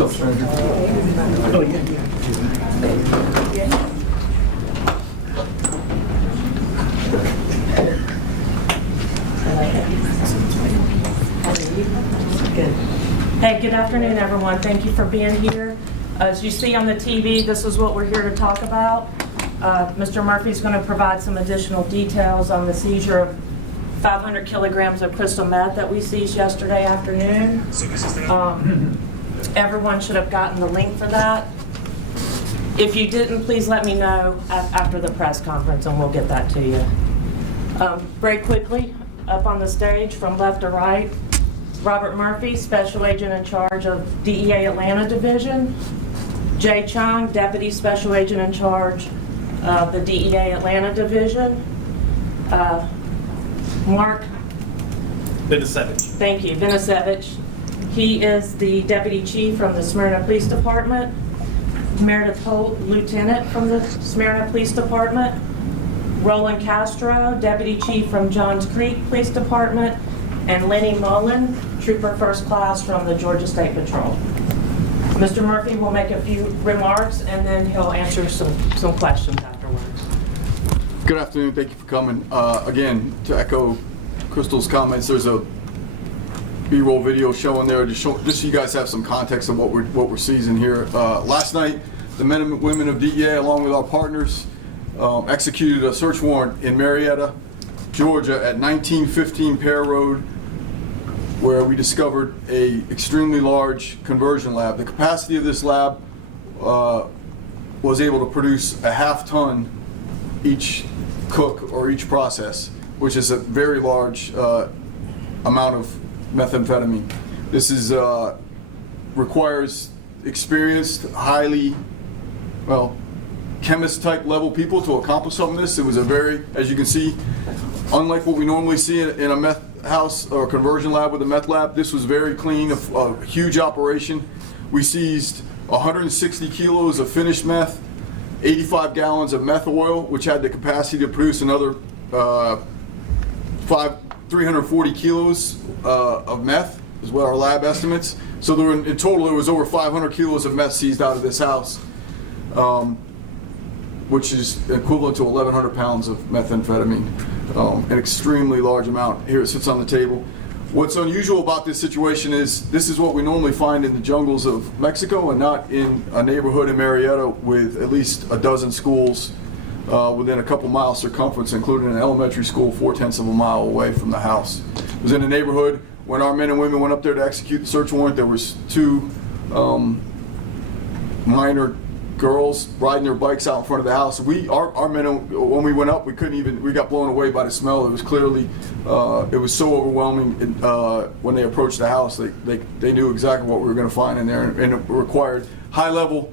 What's up, stranger? Oh, yeah. Good. Hey, good afternoon, everyone. Thank you for being here. As you see on the TV, this is what we're here to talk about. Mr. Murphy's going to provide some additional details on the seizure of 500 kilograms of crystal meth that we seized yesterday afternoon. Everyone should have gotten the link for that. If you didn't, please let me know after the press conference and we'll get that to you. Very quickly, up on the stage from left to right, Robert Murphy, Special Agent in charge of DEA Atlanta Division. Jay Chung, Deputy Special Agent in charge of the DEA Atlanta Division. Mark Vinisevich. Thank you, Vinisevich. He is the Deputy Chief from the Smyrna Police Department. Meredith Holt, Lieutenant from the Smyrna Police Department. Roland Castro, Deputy Chief from Johns Creek Police Department. And Lenny Mullen, Trooper First Class from the Georgia State Patrol. Mr. Murphy will make a few remarks and then he'll answer some questions afterwards. Good afternoon, thank you for coming. Again, to echo Crystal's comments, there's a B-roll video showing there just so you guys have some context of what we're seizing here. Last night, the men and women of DEA, along with our partners, executed a search warrant in Marietta, Georgia, at 1915 Pear Road, where we discovered a extremely large conversion lab. The capacity of this lab was able to produce a half ton each cook or each process, which is a very large amount of methamphetamine. This is requires experienced, highly, chemist type level people to accomplish something like this. It was a very, as you can see, unlike what we normally see in a meth house or a conversion lab with a meth lab. This was very clean, a huge operation. We seized 160 kilos of finished meth, 85 gallons of meth oil, which had the capacity to produce another 340 kilos of meth, is what our lab estimates. So there were, in total, there was over 500 kilos of meth seized out of this house, which is equivalent to 1,100 pounds of methamphetamine, an extremely large amount. Here it sits on the table. What's unusual about this situation is this is what we normally find in the jungles of Mexico and not in a neighborhood in Marietta with at least a dozen schools within a couple miles circumference, including an elementary school 4/10 of a mile away from the house. It was in a neighborhood. When our men and women went up there to execute the search warrant, there was two minor girls riding their bikes out in front of the house. Our men, when we went up, we got blown away by the smell. It was clearly, it was so overwhelming. When they approached the house, they knew exactly what we were going to find in there, and it required high level,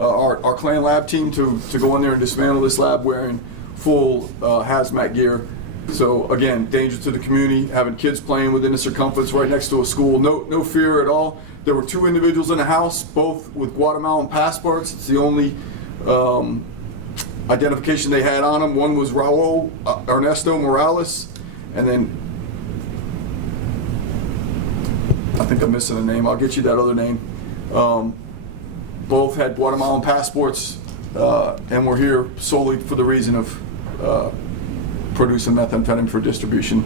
our clan lab team to go in there and dismantle this lab wearing full hazmat gear. So again, danger to the community, having kids playing within the circumference right next to a school, no fear at all. There were two individuals in the house, both with Guatemalan passports. It's the only identification they had on them. One was Raul Ernesto Morales, and then I think I'm missing a name. I'll get you that other name. Both had Guatemalan passports and were here solely for the reason of producing methamphetamine for distribution,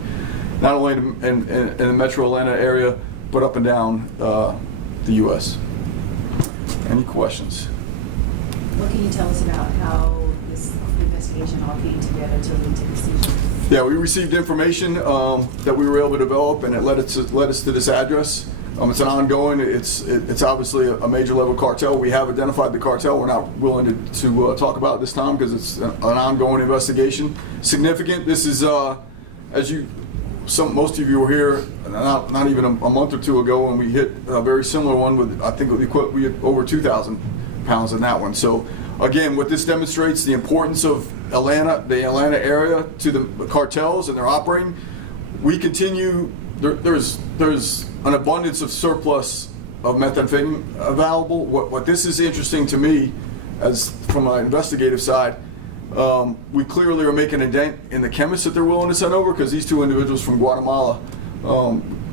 not only in the metro Atlanta area, but up and down the U.S. Any questions? What can you tell us about how this investigation all came together to lead to the seizure? Yeah, we received information that we were able to develop, and it led us to this address. It's an ongoing. It's obviously a major level cartel. We have identified the cartel. We're not willing to talk about it this time because it's an ongoing investigation. Significant. This is most of you were here not even a month or two ago when we hit a very similar one with, I think we had over 2,000 pounds in that one. So again, what this demonstrates the importance of the Atlanta area to the cartels and their operating. We continue. There's an abundance of surplus of methamphetamine available. What this is interesting to me, as from an investigative side, we clearly are making a dent in the chemists that they're willing to send over, because these two individuals from Guatemala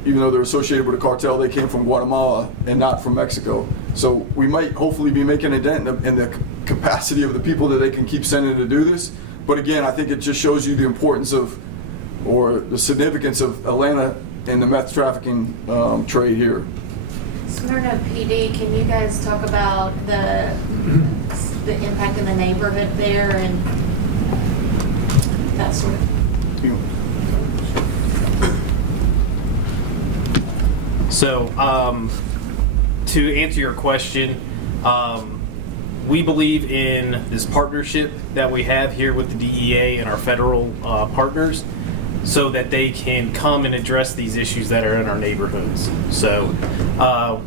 even though they're associated with a cartel, they came from Guatemala and not from Mexico. So we might hopefully be making a dent in the capacity of the people that they can keep sending to do this. But again, I think it just shows you the importance of, or the significance of Atlanta and the meth trafficking trade here. Smyrna PD, can you guys talk about the impact in the neighborhood there and that sort of? So, to answer your question, we believe in this partnership that we have here with the DEA and our federal partners so that they can come and address these issues that are in our neighborhoods. So,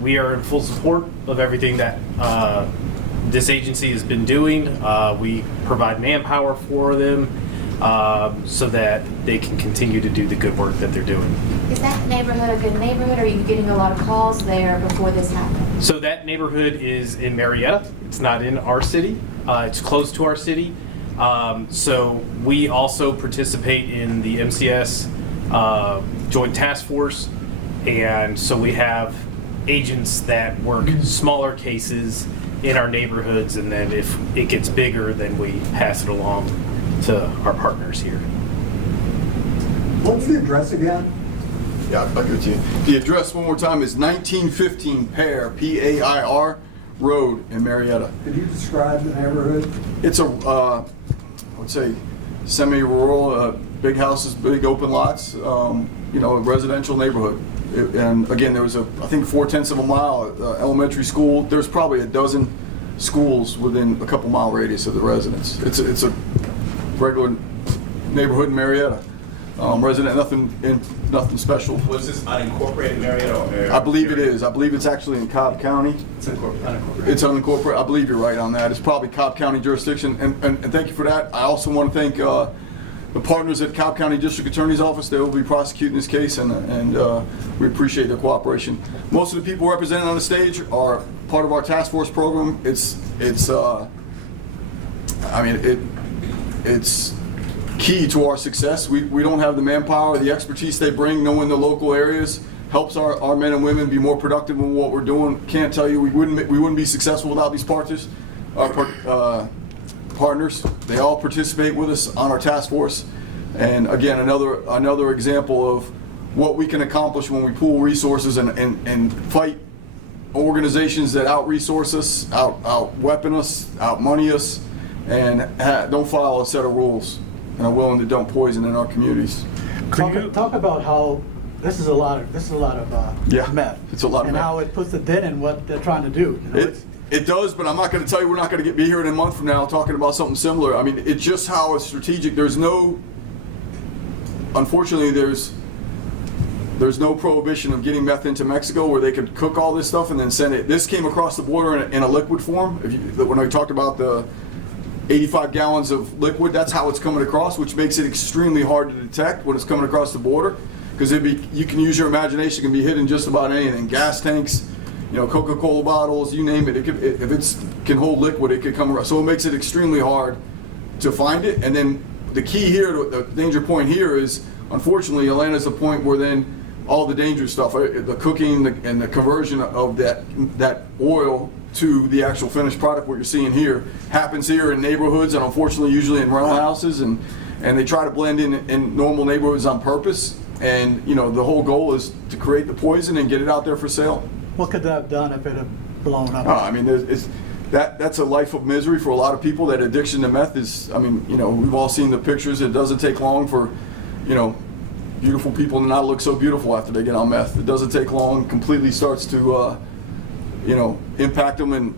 we are in full support of everything that this agency has been doing. We provide manpower for them so that they can continue to do the good work that they're doing. Is that neighborhood a good neighborhood? Are you getting a lot of calls there before this happened? So that neighborhood is in Marietta. It's not in our city. It's close to our city. So we also participate in the MCS Joint Task Force. And so we have agents that work smaller cases in our neighborhoods. And then if it gets bigger, then we pass it along to our partners here. What's the address again? Yeah, I'll give it to you. The address one more time is 1915 Pair, P-A-I-R, Road in Marietta. Could you describe the neighborhood? It's a, I would say, semi-rural, big houses, big open lots, a residential neighborhood. And again, there was I think 4/10 of a mile elementary school. There's probably a dozen schools within a couple mile radius of the residence. It's a regular neighborhood in Marietta. Resident, nothing special. Was this unincorporated Marietta or? I believe it is. I believe it's actually in Cobb County. It's unincorporated. It's unincorporated. I believe you're right on that. It's probably Cobb County jurisdiction. And thank you for that. I also want to thank the partners at Cobb County District Attorney's Office. They will be prosecuting this case, and we appreciate their cooperation. Most of the people represented on the stage are part of our task force program. It's key to our success. We don't have the manpower, the expertise they bring, knowing the local areas helps our men and women be more productive in what we're doing. Can't tell you we wouldn't be successful without these partners. They all participate with us on our task force. And again, another example of what we can accomplish when we pool resources and fight organizations that out-resource us, out-weapon us, out-money us, and don't follow a set of rules and are willing to dump poison in our communities. Talk about how this is a lot of meth. It's a lot of and meth. how it puts a dent in what they're trying to do. It does, but I'm not going to tell you we're not going to be here in a month from now talking about something similar. I mean, it's just how it's strategic. Unfortunately, there's no prohibition of getting meth into Mexico where they could cook all this stuff and then send it. This came across the border in a liquid form. When I talked about the 85 gallons of liquid, that's how it's coming across, which makes it extremely hard to detect when it's coming across the border, because you can use your imagination. It can be hidden just about anything. Gas tanks, Coca-Cola bottles, you name it. If it can hold liquid, it could come across. So it makes it extremely hard to find it. And then the key here, the danger point here is, unfortunately, Atlanta's the point where then all the dangerous stuff, the cooking and the conversion of that oil to the actual finished product, what you're seeing here, happens here in neighborhoods, and unfortunately usually in rental houses, and they try to blend in normal neighborhoods on purpose. And the whole goal is to create the poison and get it out there for sale. What could that have done if it had blown up? I mean, that's a life of misery for a lot of people. That addiction to meth is, we've all seen the pictures. It doesn't take long for, beautiful people to not look so beautiful after they get on meth. It doesn't take long. Completely starts to, impact them, and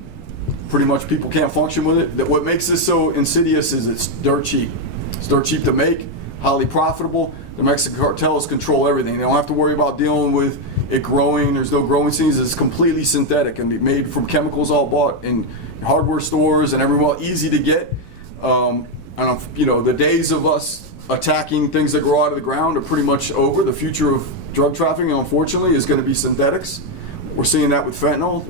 pretty much people can't function with it. What makes this so insidious is it's dirt cheap. It's dirt cheap to make, highly profitable. The Mexican cartels control everything. They don't have to worry about dealing with it growing. There's no growing seasons. It's completely synthetic and made from chemicals all bought in hardware stores and everywhere, easy to get. The days of us attacking things that grow out of the ground are pretty much over. The future of drug trafficking, unfortunately, is going to be synthetics. We're seeing that with fentanyl.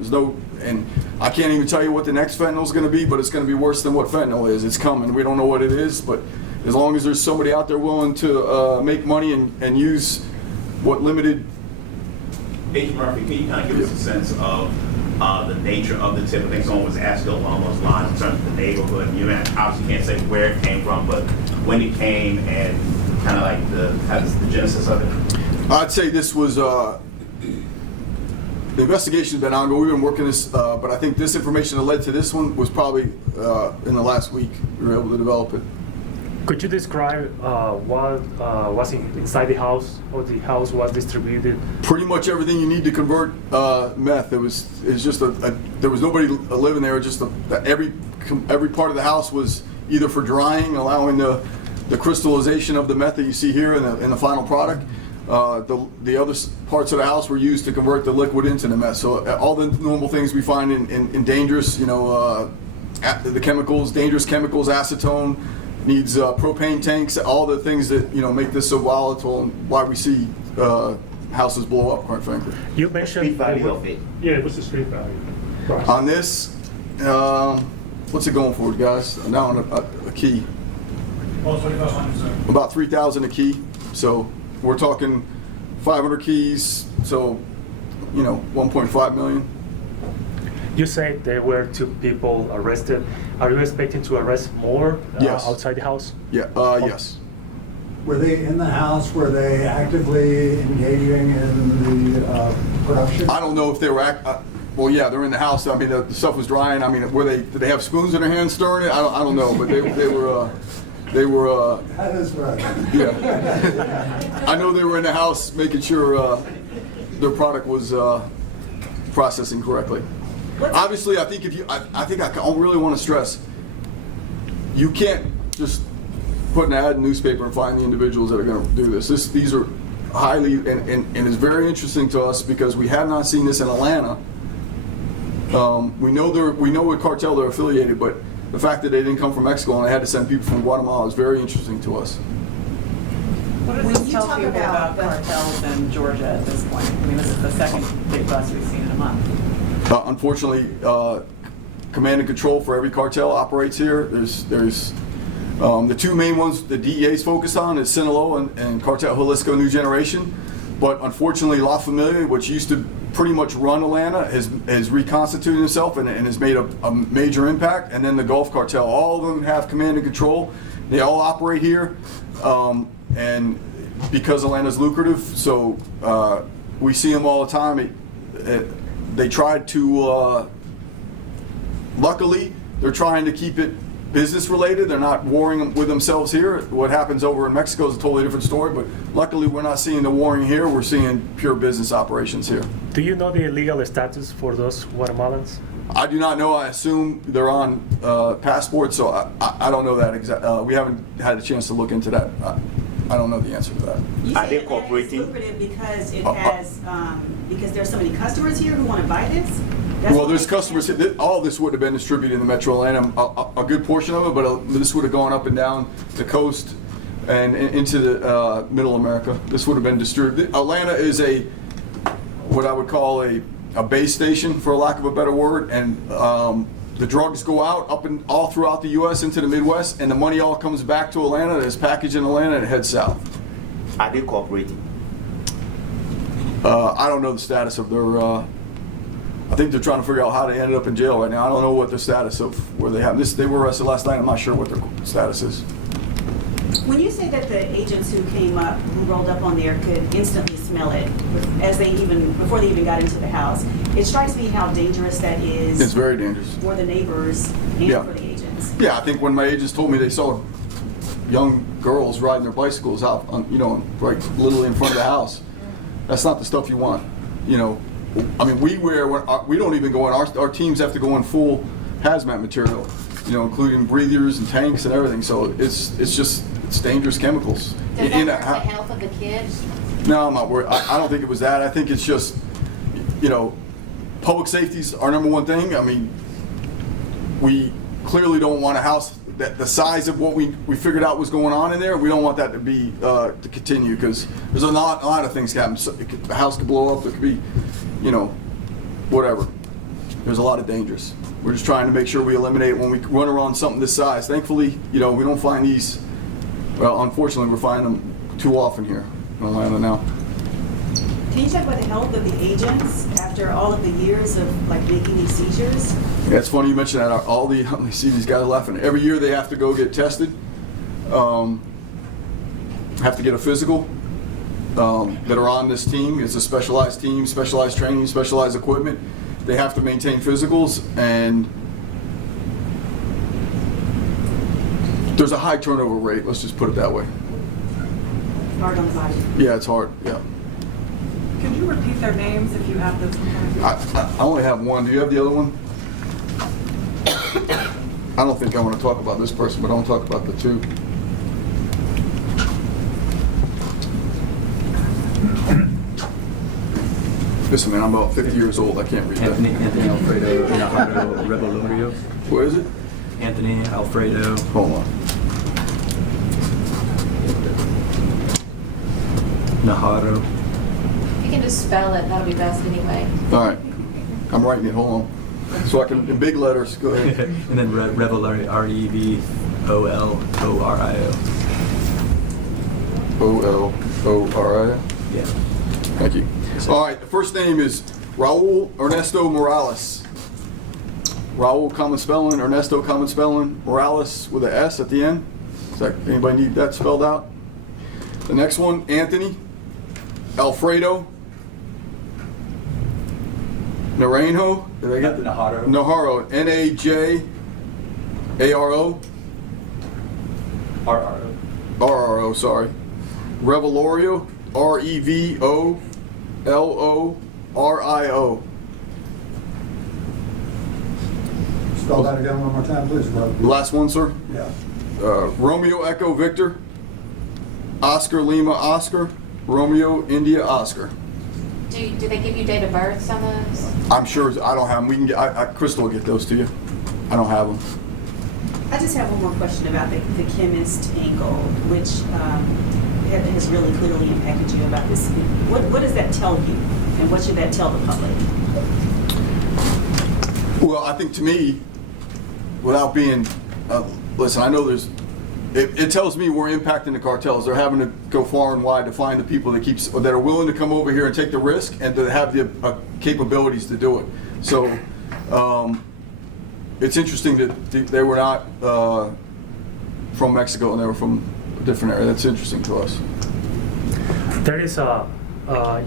And I can't even tell you what the next fentanyl is going to be, but it's going to be worse than what fentanyl is. It's coming. We don't know what it is, but as long as there's somebody out there willing to make money and use what limited Agent Murphy, can you kind of give us a sense of the nature of the tip? I think someone was asking along those lines in terms of the neighborhood. You obviously can't say where it came from, but when it came and kind of like the genesis of it. I'd say this was, the investigation's been ongoing. We've been working this, but I think this information that led to this one was probably in the last week we were able to develop it. Could you describe what was inside the house, how the house was distributed? Pretty much everything you need to convert meth. There was nobody living there. Just every part of the house was either for drying, allowing the crystallization of the meth that you see here in the final product. The other parts of the house were used to convert the liquid into the meth. So all the normal things we find in dangerous, the chemicals, dangerous chemicals, acetone, needs propane tanks, all the things that make this so volatile and why we see houses blow up, quite frankly. You mentioned Street value of it. Yeah, what's the street value? Right. On this, what's it going for, guys? Now on a key. About 3,000 a key. So we're talking 500 keys. So 1.5 million. You said there were 2 people arrested. Are you expecting to arrest more Yes. outside the house? Yeah. Yes. Were they in the house? Were they actively engaging in the production? I don't know if they were. Well, yeah, they're in the house. I mean, the stuff was drying. I mean, did they have spoons in their hands stirring it? I don't know, but they were. That is right. Yeah. I know they were in the house making sure their product was processing correctly. Obviously, I think I really want to stress, you can't just put an ad in the newspaper and find the individuals that are going to do this. These are highly, and it's very interesting to us because we have not seen this in Atlanta. We know what cartel they're affiliated, but the fact that they didn't come from Mexico and they had to send people from Guatemala is very interesting to us. What does When this you tell talk people about about cartels in Georgia at this point? I mean, this is the second big bust we've seen in a month. Unfortunately, command and control for every cartel operates here. There's the 2 main ones the DEA is focused on is Sinaloa and Cartel Jalisco New Generation. But unfortunately, La Familia, which used to pretty much run Atlanta, has reconstituted itself and has made a major impact. And then the Gulf Cartel, all of them have command and control. They all operate here, and because Atlanta's lucrative, so we see them all the time. They tried to, luckily, they're trying to keep it business related. They're not warring with themselves here. What happens over in Mexico is a totally different story, but luckily we're not seeing the warring here. We're seeing pure business operations here. Do you know the legal status for those Guatemalans? I do not know. I assume they're on passports, so I don't know that exact. We haven't had a chance to look into that. I don't know the answer to that. You Are say they that it's cooperating? lucrative because it has, because there's so many customers here who want to buy this? That's Well, what there's makes customers. sense? All this would have been distributed in the Metro Atlanta, a good portion of it, but this would have gone up and down the coast and into the Middle America. This would have been distributed. Atlanta is what I would call a base station, for lack of a better word, and the drugs go out up and all throughout the U.S. into the Midwest, and the money all comes back to Atlanta. It's packaged in Atlanta and it heads south. Are they cooperating? I don't know the status of their. I think they're trying to figure out how they ended up in jail right now. I don't know what the status of where they have this. They were arrested last night. I'm not sure what their status is. When you say that the agents who came up, who rolled up on there, could instantly smell it before they even got into the house, it strikes me how dangerous that is. It's very dangerous. For the neighbors and Yeah. for the agents. Yeah, I think when my agents told me they saw young girls riding their bicycles out, right literally in front of the house, that's not the stuff you want. I mean, we don't even go in. Our teams have to go in full hazmat material, including breathers and tanks and everything. So it's dangerous chemicals. Does that hurt the health of the kids? No, I'm not worried. I don't think it was that. I think it's just, public safety's our number one thing. I mean, we clearly don't want a house that the size of what we figured out was going on in there. We don't want that to be to continue because there's a lot of things happen. So the house could blow up. It could be, whatever. There's a lot of dangers. We're just trying to make sure we eliminate it when we run around something this size. Thankfully, we don't find these. Well, unfortunately, we're finding them too often here in Atlanta now. Can you talk about the health of the agents after all of the years of like making these seizures? Yeah, it's funny you mention that. I see these guys laughing. Every year they have to go get tested, have to get a physical. That are on this team. It's a specialized team, specialized training, specialized equipment. They have to maintain physicals, and there's a high turnover rate. Let's just put it that way. Hard on the body. Yeah, it's hard. Yeah. Could you repeat their names if you have those? I only have one. Do you have the other one? I don't think I want to talk about this person, but I want to talk about the two. Listen, man, I'm about 50 years old. I can't read that. Anthony Alfredo Najarro Revolorio. What is it? Anthony Alfredo. Hold on. Najarro. You can just spell it, that'll be best anyway. All right. I'm writing it. Hold on. So I can, in big letters, go ahead. And then Revolorio, Revolorio. Olorio? Yeah. Thank you. All right, the first name is Raul Ernesto Morales. Raul, common spelling, Ernesto, common spelling, Morales with an S at the end. Does that, anybody need that spelled out? The next one, Anthony Alfredo Naranjo. Did I get Najarro. Najarro. Najaro. RRO, sorry. Revolorio. Revollorio. Spell that again one more time, please. Last one, sir. Yeah. Romeo Echo Victor. Oscar Lima Oscar. Romeo India Oscar. Do they give you date of births on those? I'm sure I don't have them. We can get. Crystal will get those to you. I don't have them. I just have one more question about the chemist angle, which has really clearly impacted you about this. What does that tell you, and what should that tell the public? Well, I think to me, without being, listen, I know there's, it tells me we're impacting the cartels. They're having to go far and wide to find the people that are willing to come over here and take the risk and to have the capabilities to do it. So it's interesting that they were not from Mexico and they were from a different area. That's interesting to us. There is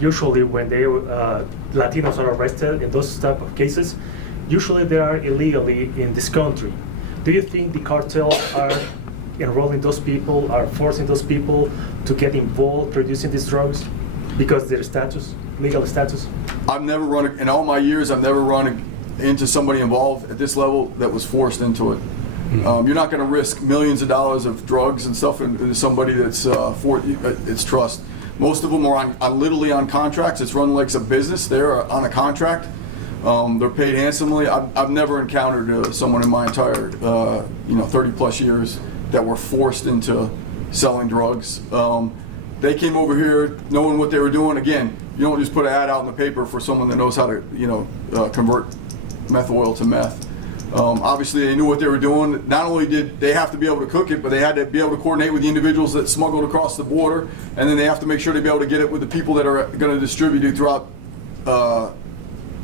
usually when Latinos are arrested in those type of cases, usually they are illegally in this country. Do you think the cartels are enrolling those people, are forcing those people to get involved producing these drugs because their status, legal status? I've never run, in all my years, I've never run into somebody involved at this level that was forced into it. Mm-hmm. You're not going to risk millions of dollars of drugs and stuff into somebody that's it's trust. Most of them are literally on contracts. It's run like a business. They're on a contract. They're paid handsomely. I've never encountered someone in my entire 30 plus years that were forced into selling drugs. They came over here knowing what they were doing. Again, you don't just put an ad out in the paper for someone that knows how to convert meth oil to meth. Obviously, they knew what they were doing. Not only did they have to be able to cook it, but they had to be able to coordinate with the individuals that smuggled across the border, and then they have to make sure to be able to get it with the people that are going to distribute it throughout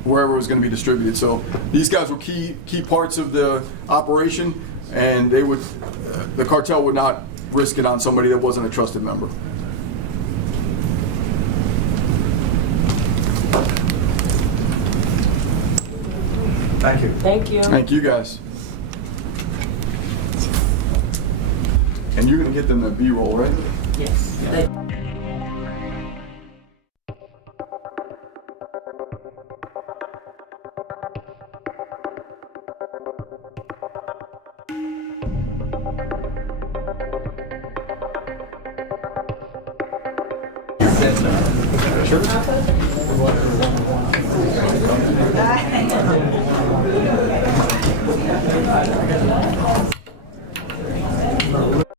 wherever it was going to be distributed. So these guys were key parts of the operation, and they would, the cartel would not risk it on somebody that wasn't a trusted member. Thank you. Thank you. Thank you guys. And you're going to get them the B-roll, right? Yes.